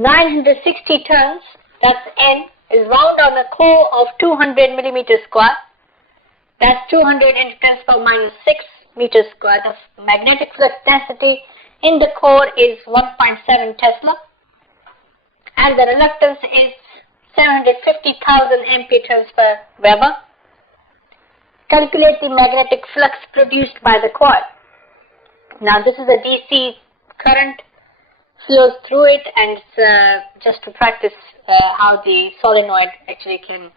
960 turns, that's N, is wound on a core of 200 millimeters square. That's 200 into 10 to the power minus 6 meters square. The magnetic flux density in the core is 1.7 Tesla. And the reluctance is 750,000 ampere turns per Weber. Calculate the magnetic flux produced by the coil. Now this is a DC current flows through it, and it's just to practice how the solenoid actually can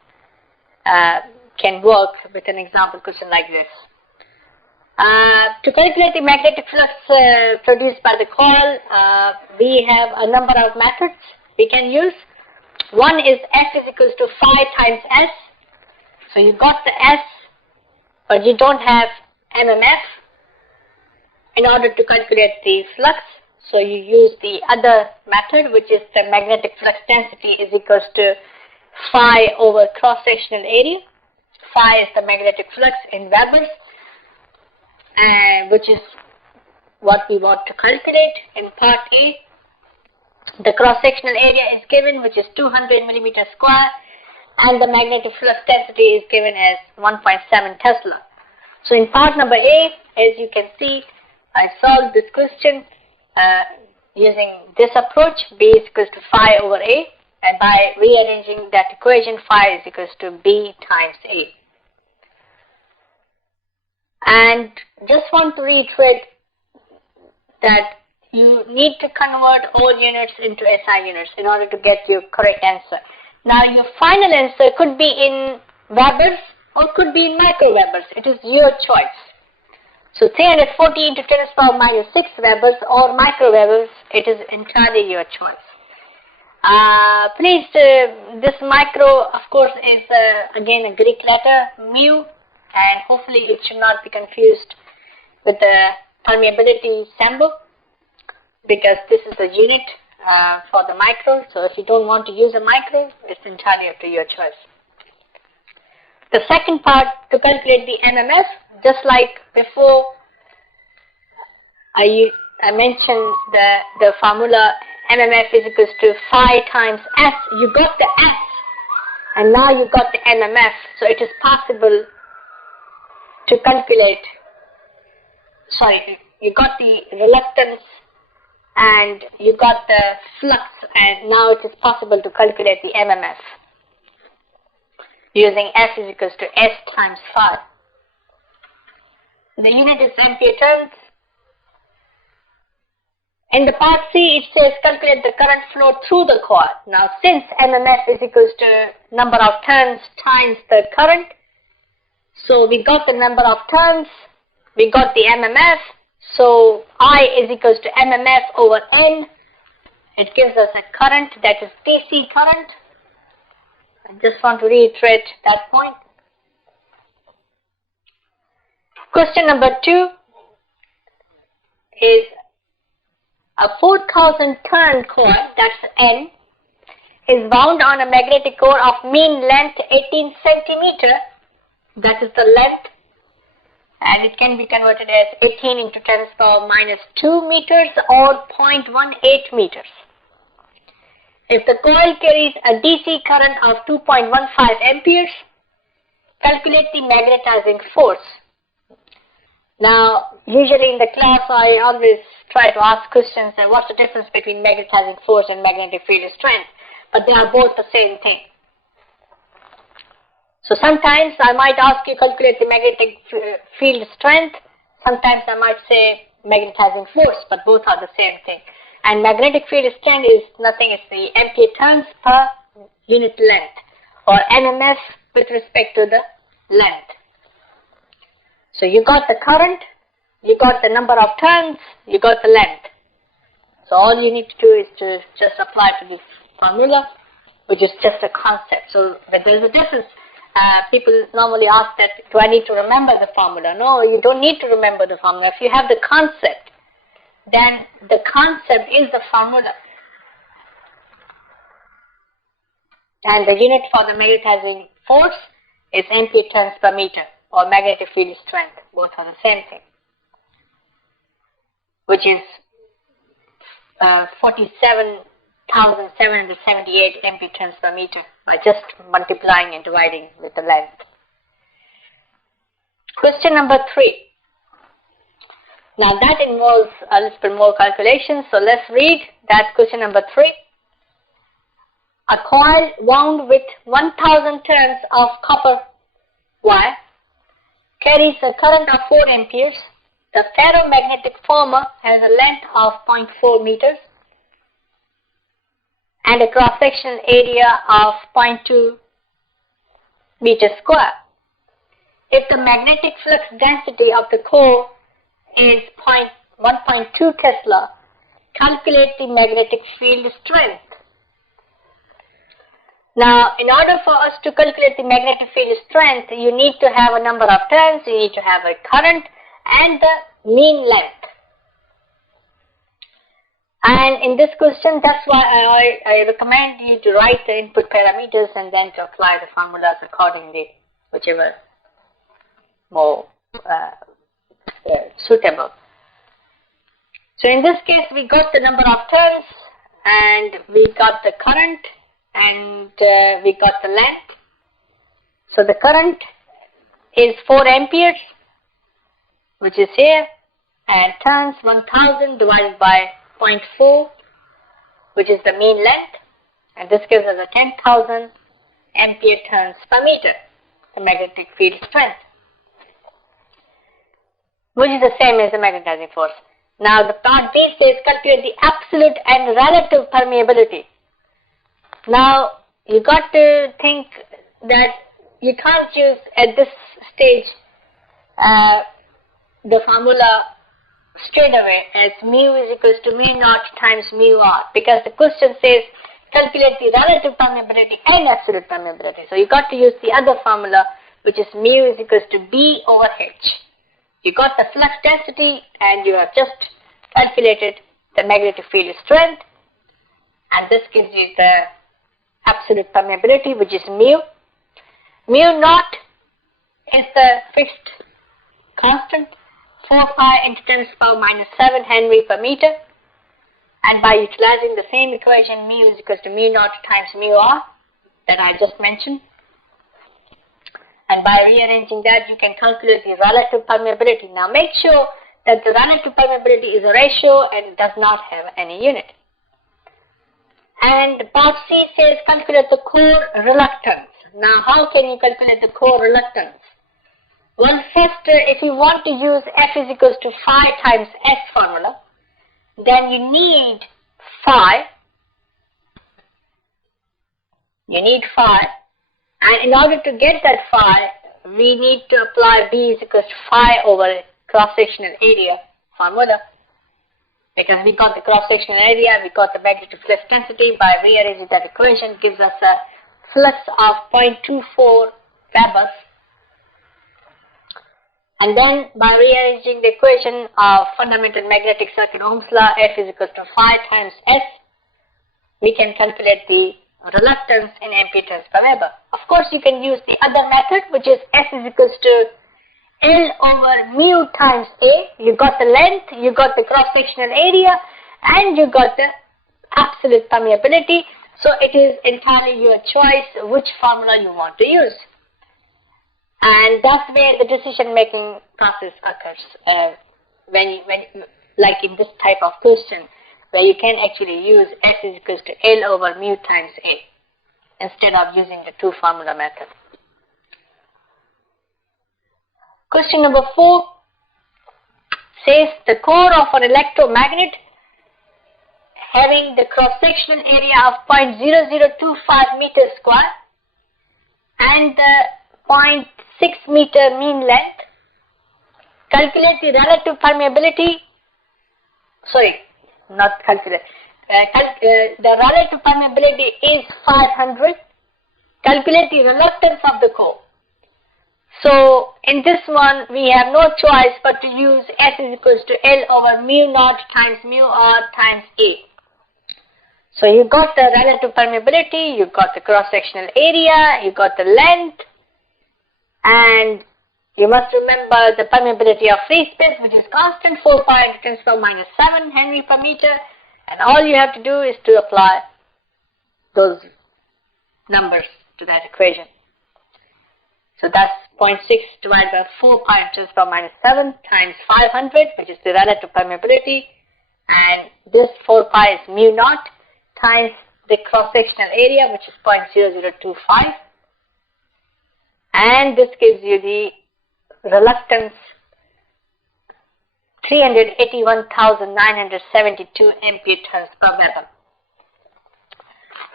work with an example question like this. To calculate the magnetic flux produced by the coil, we have a number of methods we can use. One is F is equals to phi times S. So you got the S, but you don't have MMF in order to calculate the flux. So you use the other method, which is the magnetic flux density is equals to phi over cross-sectional area. Phi is the magnetic flux in Webers, which is what we want to calculate. In part A, the cross-sectional area is given, which is 200 millimeters square, and the magnetic flux density is given as 1.7 Tesla. So in part number A, as you can see, I solved this question using this approach. B is equals to phi over A, and by rearranging that equation, phi is equals to B times A. And just want to reiterate that you need to convert all units into SI units in order to get your correct answer. Now your final answer could be in Webers or could be in micro Webers. It is your choice. So 340 into 10 to the power minus 6 Webers or micro Webers, it is entirely your choice. Please, this micro, of course, is again a Greek letter, mu, and hopefully it should not be confused with the permeability symbol, because this is a unit for the micro. So if you don't want to use a micro, it's entirely up to your choice. The second part, to calculate the MMF, just like before, I mentioned the formula MMF is equals to phi times S. You got the S, and now you got the MMF. So it is possible to calculate, you got the reluctance and you got the flux, and now it is possible to calculate the MMF using F is equals to S times phi. The unit is ampere turns. In the part C, it says calculate the current flow through the coil. Now, since MMF is equals to number of turns times the current, so we got the number of turns, we got the MMF, so I is equals to MMF over N. It gives us a current, that is DC current. I just want to reiterate that point. Question number 2 is a 4,000 turn coil, that's N, is wound on a magnetic core of mean length 18 centimeter, that is the length, and it can be converted as 18 into 10 to the power minus 2 meters or 0.18 meters. If the coil carries a DC current of 2.15 amperes, calculate the magnetizing force. Now, usually in the class, I always try to ask questions that what's the difference between magnetizing force and magnetic field strength, but they are both the same thing. So sometimes I might ask you calculate the magnetic field strength, sometimes I might say magnetizing force, but both are the same thing. And magnetic field strength is nothing, it's the ampere turns per unit length, or MMF with respect to the length. So you got the current, you got the number of turns, you got the length. So all you need to do is to just apply to this formula, which is just a concept. So but there's a difference. People normally ask that, do I need to remember the formula? No, you don't need to remember the formula. If you have the concept, then the concept is the formula. And the unit for the magnetizing force is ampere turns per meter, or magnetic field strength. Both are the same thing, which is 47 1778 ampere turns per meter by just multiplying and dividing with the length. Question number 3. Now that involves a little bit more calculations, so let's read that question number 3. A coil wound with 1000 turns of copper wire carries a current of 4 amperes. The ferro-magnetic former has a length of 0.4 meters and a cross-sectional area of 0.2 meters square. If the magnetic flux density of the core is 1.2 Tesla, calculate the magnetic field strength. Now, in order for us to calculate the magnetic field strength, you need to have a number of turns, you need to have a current and the mean length. And in this question, that's why I recommend you to write the input parameters and then to apply the formulas accordingly, whichever more suitable. So in this case, we got the number of turns and we got the current and we got the length. So the current is 4 amperes, which is here, and turns 1000 divided by 0.4, which is the mean length, and this gives us a 10,000 ampere turns per meter, the magnetic field strength, which is the same as the magnetizing force. Now the part B says calculate the absolute and relative permeability. Now you got to think that you can't use at this stage the formula straight away as mu is equals to mu naught times mu r, because the question says calculate the relative permeability and absolute permeability. So you got to use the other formula, which is mu is equals to B over H. You got the flux density and you have just calculated the magnetic field strength, and this gives you the absolute permeability, which is mu. Mu naught is the fixed constant, 4 pi into 10 to the power minus 7 Henry per meter, and by utilizing the same equation, mu is equals to mu naught times mu r that I just mentioned, and by rearranging that you can calculate the relative permeability. Now make sure that the relative permeability is a ratio and does not have any unit. And part C says calculate the core reluctance. Now how can you calculate the core reluctance? Well, first, if you want to use F is equals to phi times S formula, then you need phi. And in order to get that phi, we need to apply B is equals to phi over cross-sectional area formula. Because we got the cross-sectional area, we got the magnetic flux density. By rearranging that equation, gives us a flux of 0.24 Webers. And then by rearranging the equation of fundamental magnetic circuit Ohm's law, F is equals to phi times S, we can calculate the reluctance in ampere turns per Weber. Of course, you can use the other method, which is S is equals to L over mu times A. You got the length, you got the cross-sectional area, and you got the absolute permeability. So it is entirely your choice which formula you want to use. And that's where the decision-making process occurs, like in this type of question, where you can actually use S is equals to L over mu times A, instead of using the two formula method. Question number 4 says the core of an electromagnet having the cross-sectional area of 0.0025 meters square and the 0.6 meter mean length. Calculate the relative permeability. The relative permeability is 500. Calculate the reluctance of the core. So in this one, we have no choice but to use S is equals to L over mu naught times mu r times A. So you got the relative permeability, you got the cross-sectional area, you got the length, and you must remember the permeability of free space, which is constant, 4 pi into 10 to the power minus 7 Henry per meter, and all you have to do is to apply those numbers to that equation. So that's 0.6 divided by 4 pi 10 to the power minus 7 times 500, which is the relative permeability, and this 4 pi is mu naught times the cross-sectional area, which is 0.0025, and this gives you the reluctance 381,972 ampere turns per Weber.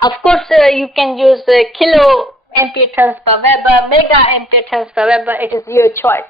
Of course, you can use kilo ampere turns per Weber, mega ampere turns per Weber. It is your choice.